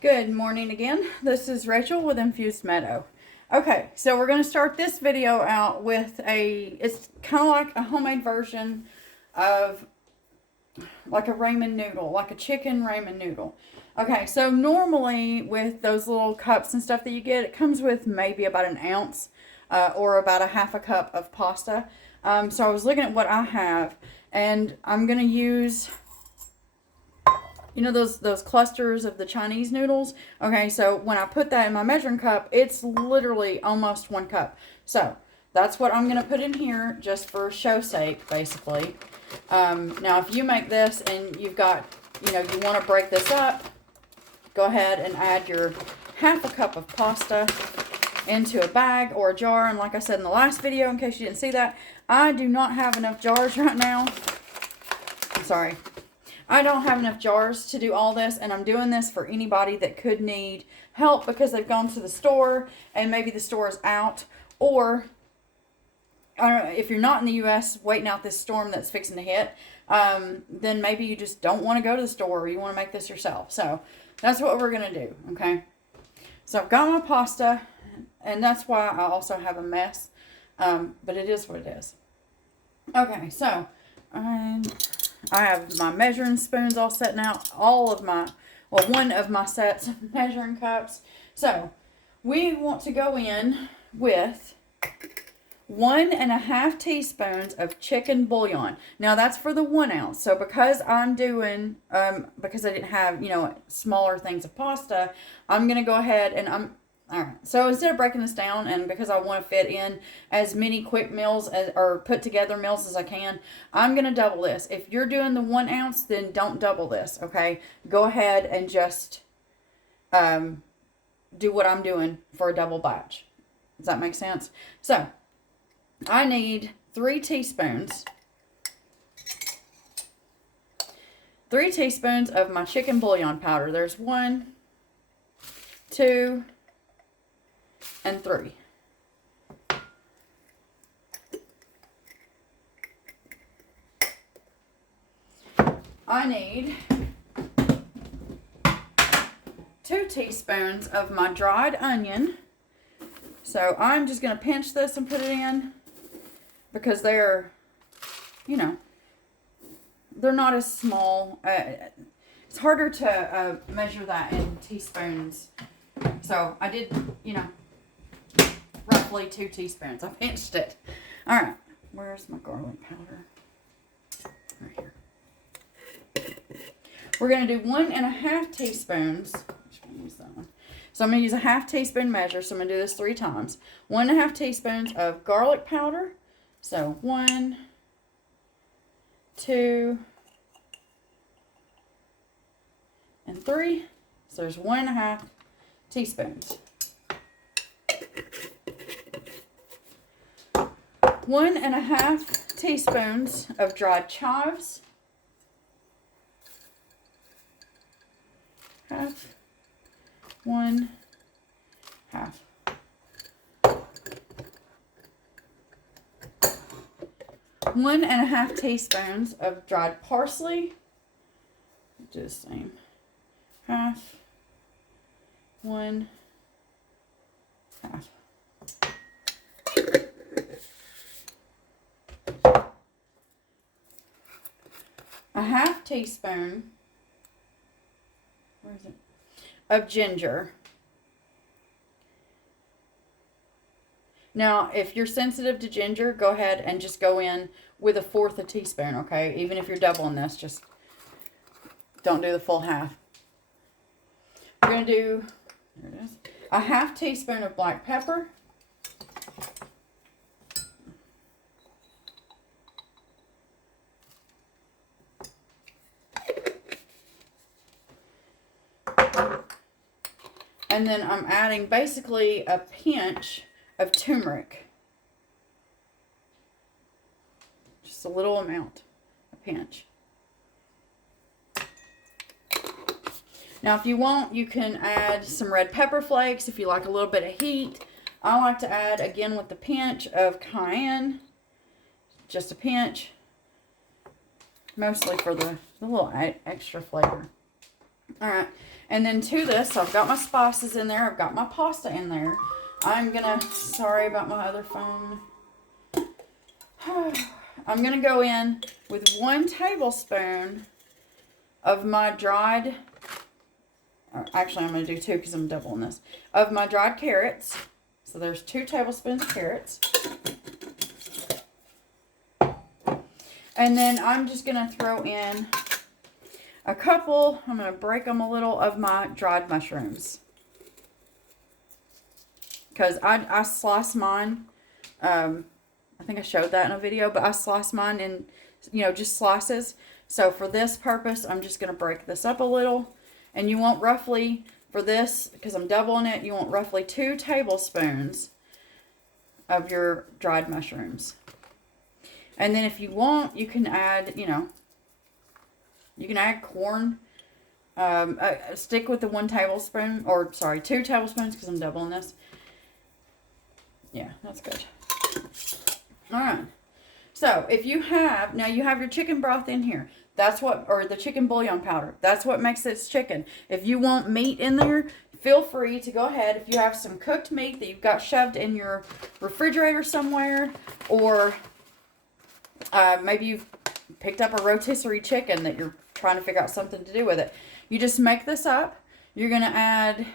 Good morning again. This is Rachel with Infused Meadow. Okay, so we're going to start this video out with it's kind of like a homemade version of like a ramen noodle, like a chicken ramen noodle. Okay, so normally with those little cups and stuff that you get, it comes with maybe about an ounce or about a half a cup of pasta. So I was looking at what I have, and I'm going to use... You know those clusters of the Chinese noodles? Okay, so when I put that in my measuring cup, it's literally almost 1 cup. So that's what I'm going to put in here just for show's sake, basically. Now, if you make this and you've got, you want to break this up, go ahead and add your half a cup of pasta into a bag or a jar. And like I said in the last video, in case you didn't see that, I do not have enough jars right now. I'm sorry. I don't have enough jars to do all this, and I'm doing this for anybody that could need help because they've gone to the store and maybe the store is out, or I don't know, if you're not in the U.S. waiting out this storm that's fixing to hit, then maybe you just don't want to go to the store or you want to make this yourself. So that's what we're going to do, okay? So I've got my pasta, and that's why I also have a mess, but it is what it is. Okay, so I have my measuring spoons all set now. One of my sets of measuring cups. So we want to go in with 1.5 teaspoons of chicken bouillon. Now that's for the 1 ounce. So because I'm doing, because I didn't have, smaller things of pasta, I'm going to go ahead and Alright, so instead of breaking this down, and because I want to fit in as many quick meals or put together meals as I can, I'm going to double this. If you're doing the 1 ounce, then don't double this, okay? Go ahead and just do what I'm doing for a double batch. Does that make sense? So, I need 3 teaspoons. 3 teaspoons of my chicken bouillon powder. There's 1, 2, and 3. I need 2 teaspoons of my dried onion. So I'm just going to pinch this and put it in because they're, they're not as small. It's harder to measure that in teaspoons. So I did, roughly 2 teaspoons. I pinched it. All right. Where's my garlic powder? Right here. We're going to do 1.5 teaspoons. Use that one. So I'm going to use a half teaspoon measure. So I'm going to do this 3 times. 1.5 teaspoons of garlic powder. So 1, 2, and 3. So there's 1.5 teaspoons. 1.5 teaspoons of dried chives. Half. 1/2. 1.5 teaspoons of dried parsley. Do the same. Half. 1/2. A half teaspoon, where is it, of ginger. Now, if you're sensitive to ginger, go ahead and just go in with 1/4 teaspoon, okay? Even if you're doubling this, just don't do the full half. We're going to do, there it is, a half teaspoon of black pepper. And then I'm adding basically a pinch of turmeric. Just a little amount, a pinch. Now, if you want, you can add some red pepper flakes if you like a little bit of heat. I like to add, again, with the pinch of cayenne, just a pinch, mostly for the little extra flavor. All right, And then to this, so I've got my spices in there. I've got my pasta in there. I'm going to, sorry about my other phone. I'm going to go in with 1 tablespoon of my dried, actually I'm going to do 2 because I'm doubling this, of my dried carrots. So there's 2 tablespoons of carrots. And then I'm just going to throw in a couple, I'm going to break them a little, of my dried mushrooms. Because I slice mine, I think I showed that in a video, but I slice mine in, you know, just slices. So for this purpose, I'm just going to break this up a little. And you want roughly, for this, because I'm doubling it, you want roughly 2 tablespoons of your dried mushrooms. And then if you want, you can add, you know, you can add corn. Stick with the 1 tablespoon, or sorry, 2 tablespoons because I'm doubling this. Yeah, that's good. All right. So if you have, now you have your chicken broth in here. That's what, or the chicken bouillon powder. That's what makes this chicken. If you want meat in there, feel free to go ahead. If you have some cooked meat that you've got shoved in your refrigerator somewhere, or maybe you've picked up a rotisserie chicken that you're trying to figure out something to do with it. You just make this up. You're going to add, I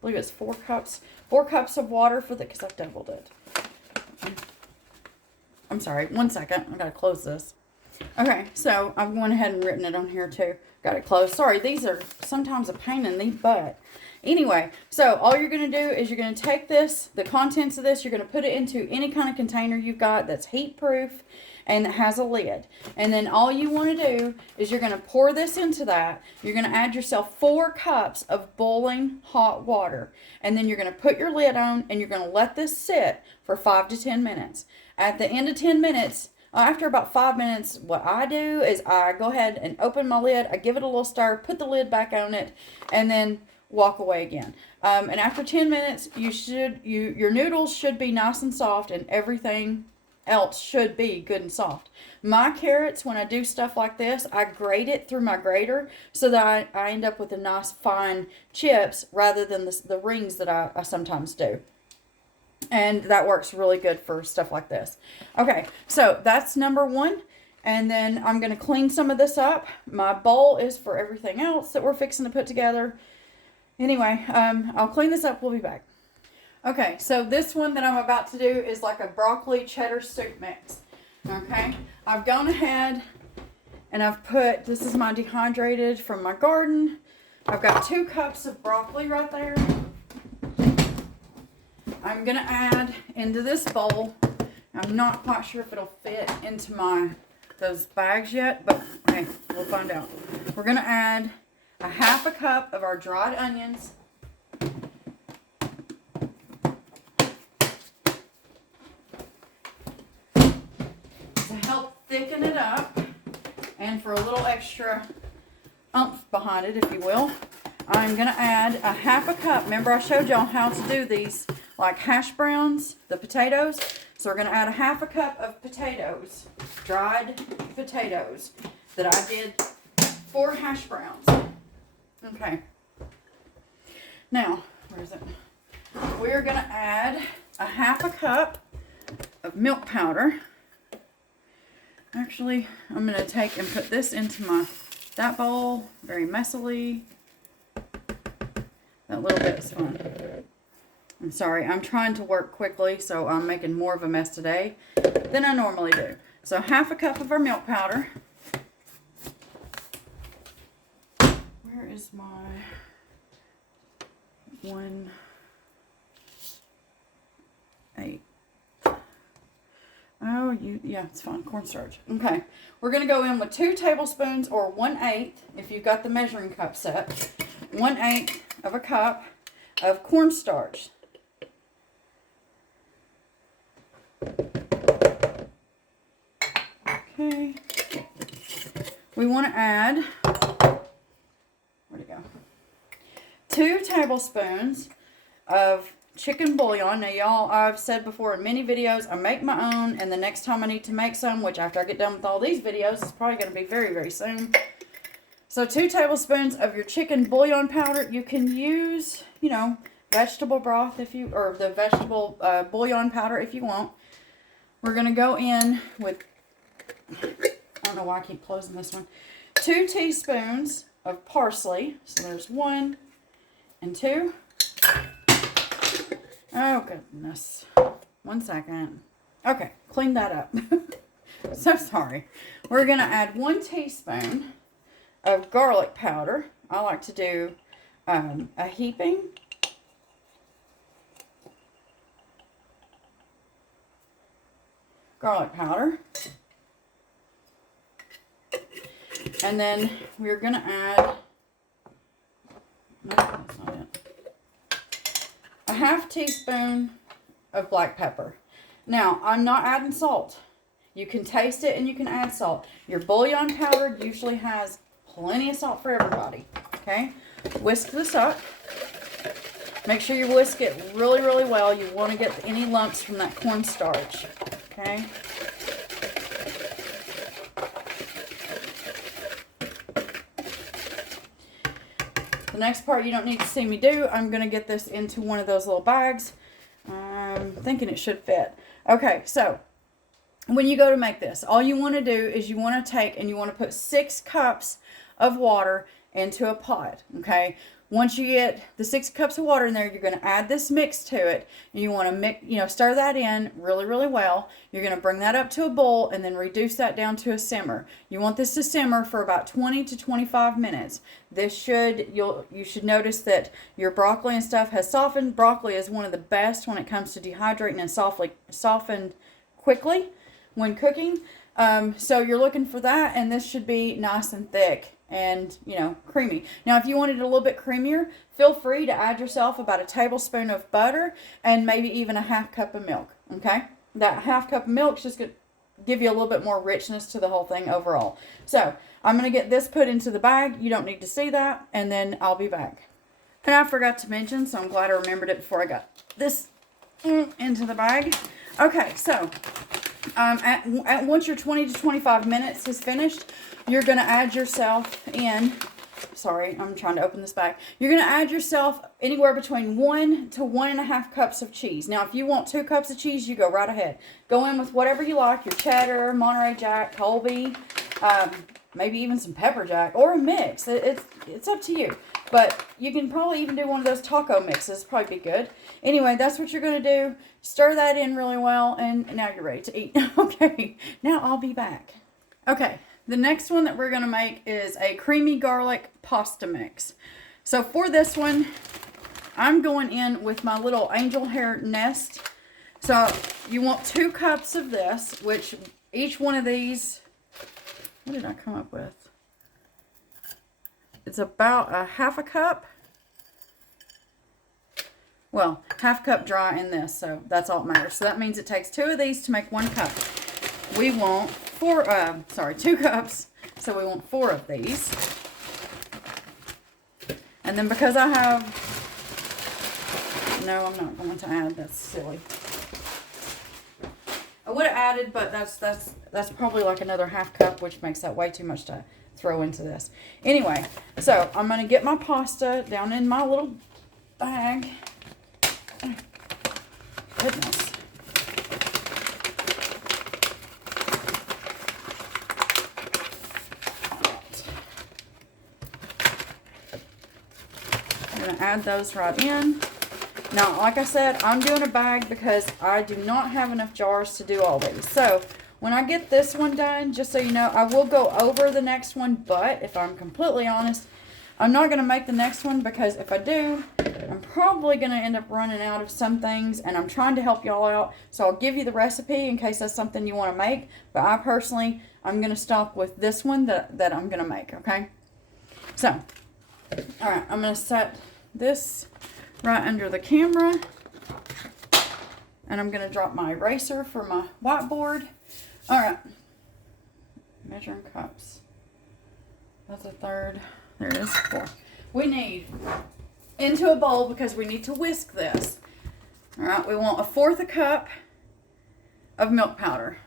believe it's 4 cups. 4 cups of water for the, because I've doubled it. I'm sorry, 1 second. I gotta close this. Okay, so I've went ahead and written it on here too. Got it closed. Sorry, these are sometimes a pain in the butt. Anyway, so all you're gonna do is you're gonna take this, the contents of this, you're gonna put it into any kind of container you've got that's heat proof and that has a lid. And then all you want to do is you're going to pour this into that. You're going to add yourself 4 cups of boiling hot water. And then you're going to put your lid on and you're going to let this sit for 5 to 10 minutes. At the end of 10 minutes, after about 5 minutes, what I do is I go ahead and open my lid. I give it a little stir, put the lid back on it, and then walk away again. And after 10 minutes, your noodles should be nice and soft, and everything else should be good and soft. My carrots, when I do stuff like this, I grate it through my grater so that I end up with a nice fine chips rather than the rings that I sometimes do. And that works really good for stuff like this. Okay, so that's number 1. And then I'm going to clean some of this up. My bowl is for everything else that we're fixing to put together. Anyway, I'll clean this up. We'll be back. Okay, so this one that I'm about to do is like a broccoli cheddar soup mix. Okay, I've gone ahead and I've put, this is my dehydrated from my garden. I've got 2 cups of broccoli right there. I'm going to add into this bowl. I'm not quite sure if it'll fit into those bags yet, but hey, we'll find out. We're going to add a 1/2 cup of our dried onions. To help thicken it up and for a little extra oomph behind it, if you will, I'm going to add a 1/2 cup. Remember I showed y'all how to do these like hash browns, the potatoes. So we're going to add a 1/2 cup of potatoes, dried potatoes that I did for hash browns. Okay. Now, where is it? We're going to add a 1/2 cup of milk powder. Actually, I'm going to take and put this into that bowl very messily. That little bit is fun. I'm sorry, I'm trying to work quickly, so I'm making more of a mess today than I normally do. So 1/2 cup of our milk powder. Where is my 1/8? Oh, yeah, it's fine. Cornstarch. Okay. We're going to go in with 2 tablespoons or 1/8, if you've got the measuring cup set, 1/8 of a cup of cornstarch. Okay. We want to add, where'd it go? 2 tablespoons of chicken bouillon. Now, y'all, I've said before in many videos, I make my own, and the next time I need to make some, which after I get done with all these videos, it's probably going to be very, very soon, So 2 tablespoons of your chicken bouillon powder. You can use, you know, vegetable broth if you, or the vegetable bouillon powder if you want. We're going to go in with, I don't know why I keep closing this one, 2 teaspoons of parsley. So there's 1 and 2. Oh, goodness. 1 second. Okay, clean that up. So sorry. We're going to add 1 teaspoon of garlic powder. I like to do a heaping. Garlic powder. And then we're going to add, no, that's not it, a ½ teaspoon of black pepper. Now, I'm not adding salt. You can taste it and you can add salt. Your bouillon powder usually has plenty of salt for everybody. Okay? Whisk this up. Make sure you whisk it really, really well. You want to get any lumps from that cornstarch. Okay? The next part you don't need to see me do. I'm going to get this into one of those little bags. I'm thinking it should fit. Okay, so when you go to make this, all you want to do is you want to take and you want to put 6 cups of water into a pot. Okay, once you get the 6 cups of water in there, you're going to add this mix to it. And you want to mix, you know, stir that in really, really well. You're going to bring that up to a boil and then reduce that down to a simmer. You want this to simmer for about 20 to 25 minutes. This should, you should notice that your broccoli and stuff has softened. Broccoli is one of the best when it comes to dehydrating and softened quickly when cooking. So you're looking for that, and this should be nice and thick and, you know, creamy. Now, if you want it a little bit creamier, feel free to add yourself about a tablespoon of butter and maybe even a ½ cup of milk. Okay, that ½ cup of milk is just going to give you a little bit more richness to the whole thing overall. So I'm going to get this put into the bag. You don't need to see that, and then I'll be back. And I forgot to mention, so I'm glad I remembered it before I got this into the bag. Okay, so once your 20 to 25 minutes is finished, you're going to add yourself in, sorry, I'm trying to open this bag. You're going to add yourself anywhere between 1 to 1½ cups of cheese. Now, if you want 2 cups of cheese, you go right ahead. Go in with whatever you like, your cheddar, Monterey Jack, Colby, maybe even some pepper jack, or a mix. It's up to you. But you can probably even do one of those taco mixes. Probably be good. Anyway, that's what you're going to do. Stir that in really well, and now you're ready to eat. Okay, now I'll be back. Okay, the next one that we're going to make is a creamy garlic pasta mix. So for this one, I'm going in with my little angel hair nest. So you want 2 cups of this, which each one of these, what did I come up with? It's about a ½ cup. Well, ½ cup dry in this, so that's all that matters. So that means it takes 2 of these to make 1 cup. We want 2 cups, so we want 4 of these. And then because I have, no, I'm not going to add, that's silly. I would have added, but that's probably like another ½ cup, which makes that way too much to throw into this. Anyway, so I'm going to get my pasta down in my little bag. Goodness. I'm going to add those right in. Now, like I said, I'm doing a bag because I do not have enough jars to do all these. So, when I get this one done, just so you know, I will go over the next one, but if I'm completely honest, I'm not going to make the next one because if I do, I'm probably going to end up running out of some things, and I'm trying to help y'all out. So I'll give you the recipe in case that's something you want to make, but I personally, I'm going to stop with this one that I'm going to make, okay? So, all right, I'm going to set this right under the camera, and I'm going to drop my eraser for my whiteboard. All right, measuring cups. That's a third. There it is, 4. We need into a bowl because we need to whisk this. All right, we want 1/4 cup of milk powder.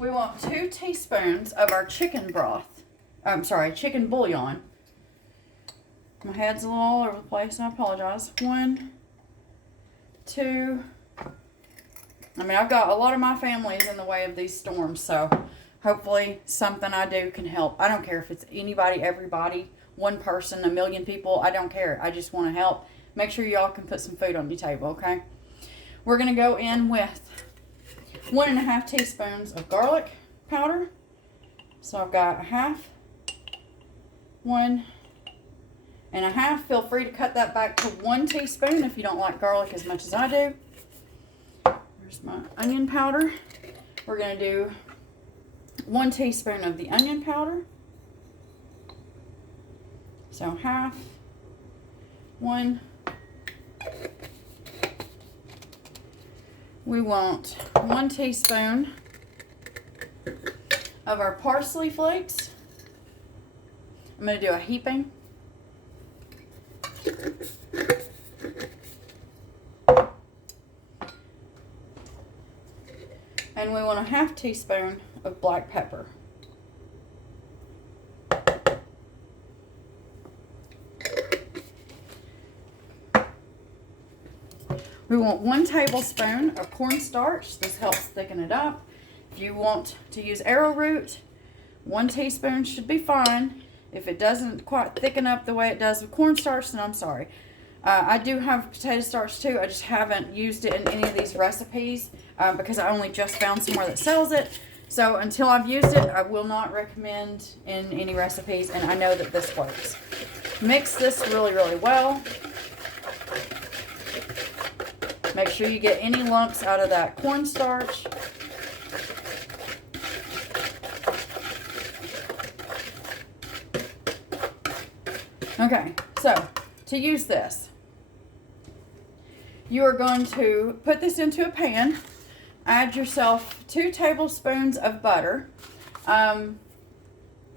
we want 2 teaspoons of our chicken broth. I'm sorry, chicken bouillon. My head's a little all over the place, and I apologize. 1, 2. I mean, I've got a lot of my family's in the way of these storms, so hopefully something I do can help. I don't care if it's anybody, everybody, one person, a million people. I don't care. I just want to help. Make sure y'all can put some food on your table, okay? We're going to go in with 1.5 teaspoons of garlic powder. So I've got 1/2, 1.5. Feel free to cut that back to 1 teaspoon if you don't like garlic as much as I do. There's my onion powder. We're going to do 1 teaspoon of the onion powder. So 1/2, 1. We want 1 teaspoon of our parsley flakes. I'm going to do a heaping. And we want a 1/2 teaspoon of black pepper. We want 1 tablespoon of cornstarch. This helps thicken it up. If you want to use arrowroot, 1 teaspoon should be fine. If it doesn't quite thicken up the way it does with cornstarch, then I'm sorry. I do have potato starch too. I just haven't used it in any of these recipes because I only just found somewhere that sells it. So until I've used it, I will not recommend in any recipes, and I know that this works. Mix this really, really well. Make sure you get any lumps out of that cornstarch. Okay, so to use this, you are going to put this into a pan. Add yourself 2 tablespoons of butter.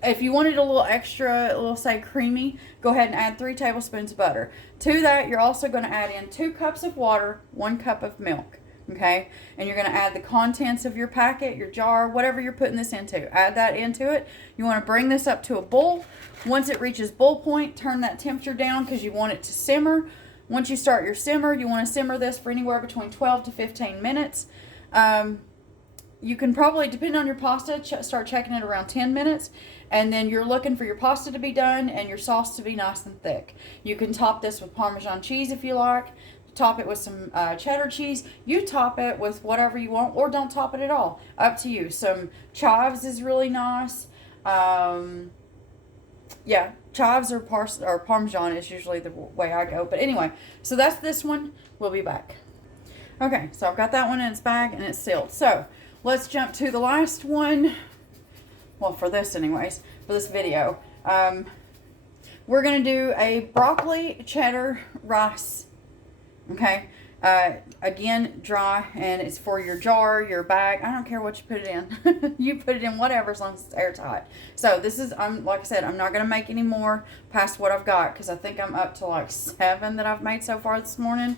If you wanted a little extra, a little, say, creamy, go ahead and add 3 tablespoons of butter. To that, you're also going to add in 2 cups of water, 1 cup of milk, okay? And you're going to add the contents of your packet, your jar, whatever you're putting this into. Add that into it. You want to bring this up to a boil. Once it reaches boil point, turn that temperature down because you want it to simmer. Once you start your simmer, you want to simmer this for anywhere between 12 to 15 minutes. You can probably, depending on your pasta, start checking it around 10 minutes. And then you're looking for your pasta to be done and your sauce to be nice and thick. You can top this with Parmesan cheese if you like. Top it with some cheddar cheese. You top it with whatever you want, or don't top it at all. Up to you. Some chives is really nice. Yeah, chives or Parmesan is usually the way I go. But anyway, so that's this one. We'll be back. Okay, so I've got that one in its bag and it's sealed. So let's jump to the last one. Well, for this anyways, for this video. We're going to do a broccoli cheddar rice. Okay. Again, dry, and it's for your jar, your bag. I don't care what you put it in. You put it in whatever, as long as it's airtight. So this is, like I said, I'm not going to make any more past what I've got, because I think I'm up to like 7 that I've made so far this morning.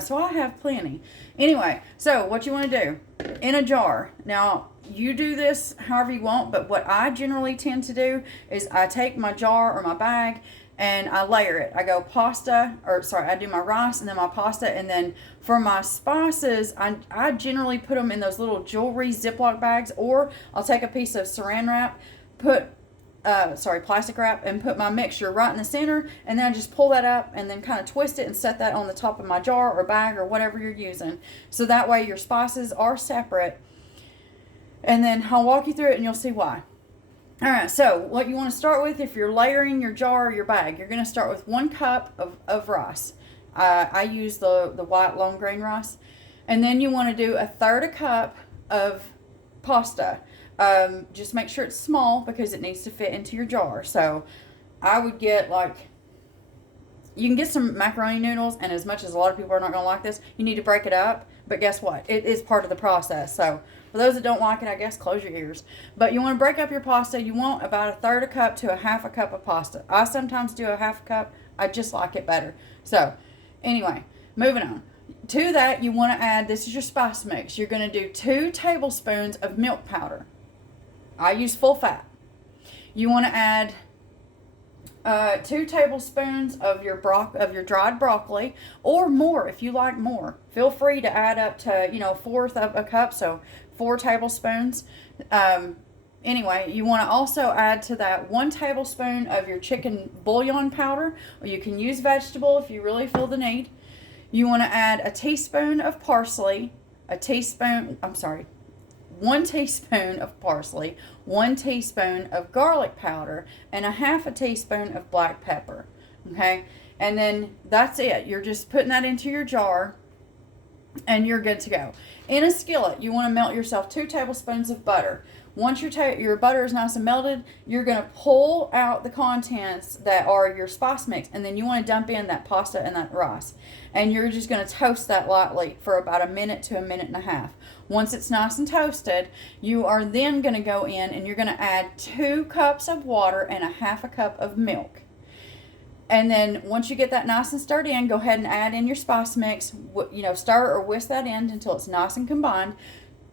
So I have plenty. Anyway, so what you want to do, in a jar. Now, you do this however you want, but what I generally tend to do is I take my jar or my bag and I layer it. I go pasta, I do my rice and then my pasta, and then for my spices, I generally put them in those little jewelry Ziploc bags, or I'll take a piece of saran wrap, plastic wrap, and put my mixture right in the center, and then I just pull that up and then kind of twist it and set that on the top of my jar or bag or whatever you're using. So that way your spices are separate. And then I'll walk you through it and you'll see why. Alright, so what you want to start with, if you're layering your jar or your bag, you're going to start with 1 cup of rice. I use the white long grain rice. And then you want to do 1/3 cup of pasta. Just make sure it's small because it needs to fit into your jar. So I would get you can get some macaroni noodles, and as much as a lot of people are not going to like this, you need to break it up. But guess what? It is part of the process. So for those that don't like it, I guess close your ears. But you want to break up your pasta. You want about 1/3 cup to 1/2 cup of pasta. I sometimes do 1/2 cup. I just like it better. So anyway, moving on. To that, you want to add, this is your spice mix. You're going to do 2 tablespoons of milk powder. I use full fat. You want to add 2 tablespoons of your dried broccoli, or more if you like more. Feel free to add up to, you know, 1/4 of a cup, so 4 tablespoons. Anyway, you want to also add to that 1 tablespoon of your chicken bouillon powder, or you can use vegetable if you really feel the need. You want to add a teaspoon of parsley, 1 teaspoon of parsley, 1 teaspoon of garlic powder, and 1/2 teaspoon of black pepper. Okay, and then that's it. You're just putting that into your jar, and you're good to go. In a skillet, you want to melt yourself 2 tablespoons of butter. Once your butter is nice and melted, you're going to pull out the contents that are your spice mix, and then you want to dump in that pasta and that rice. And you're just going to toast that lightly for about 1 minute to 1.5 minutes. Once it's nice and toasted, you are then going to go in and you're going to add 2 cups of water and 1/2 cup of milk. And then once you get that nice and stirred in, go ahead and add in your spice mix. You know, stir or whisk that in until it's nice and combined.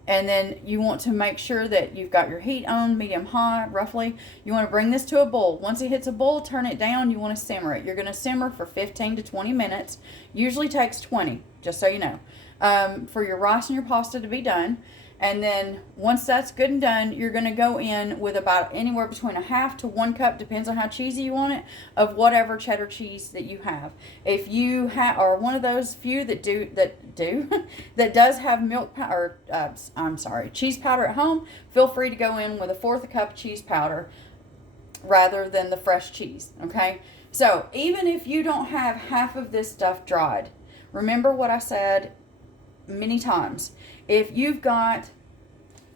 And then you want to make sure that you've got your heat on medium high, roughly. You want to bring this to a boil. Once it hits a boil, turn it down. You want to simmer it. You're going to simmer for 15 to 20 minutes. Usually takes 20, just so you know, for your rice and your pasta to be done. And then once that's good and done, you're going to go in with about anywhere between 1/2 to 1 cup, depends on how cheesy you want it, of whatever cheddar cheese that you have. If you are one of those few that does have milk powder, cheese powder at home, feel free to go in with 1/4 cup cheese powder rather than the fresh cheese. Okay, so even if you don't have half of this stuff dried, remember what I said many times. If you've got,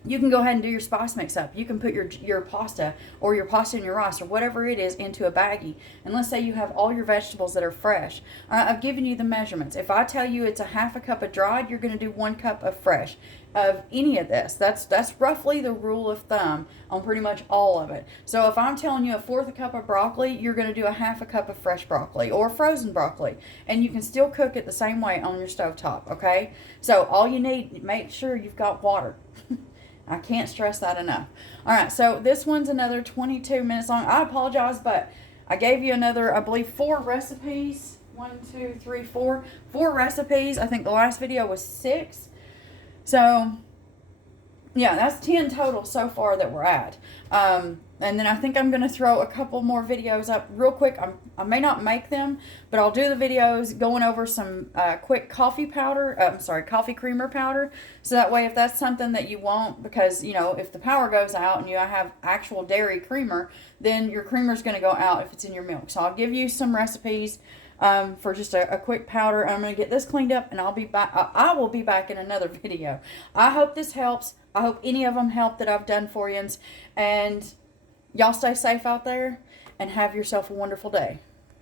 you can go ahead and do your spice mix up. You can put your pasta or your pasta and your rice or whatever it is into a baggie. And let's say you have all your vegetables that are fresh. I've given you the measurements. If I tell you it's 1/2 cup of dried, you're going to do 1 cup of fresh of any of this. That's roughly the rule of thumb on pretty much all of it. So if I'm telling you 1/4 cup of broccoli, you're going to do 1/2 cup of fresh broccoli or frozen broccoli, and you can still cook it the same way on your stovetop. Okay, so all you need, make sure you've got water. I can't stress that enough. All right, so this one's another 22 minutes long. I apologize, but I gave you another, I believe, 4 recipes. 1, 2, 3, 4 recipes. I think the last video was 6. So, yeah, that's 10 total so far that we're at. And then I think I'm going to throw a couple more videos up real quick. I may not make them, but I'll do the videos going over some quick coffee creamer powder. So that way, if that's something that you want, because, you know, if the power goes out and you have actual dairy creamer, then your creamer's going to go out if it's in your milk. So I'll give you some recipes for just a quick powder. I'm going to get this cleaned up, and I'll be back. I will be back in another video. I hope this helps. I hope any of them help that I've done for you. And y'all stay safe out there and have yourself a wonderful day.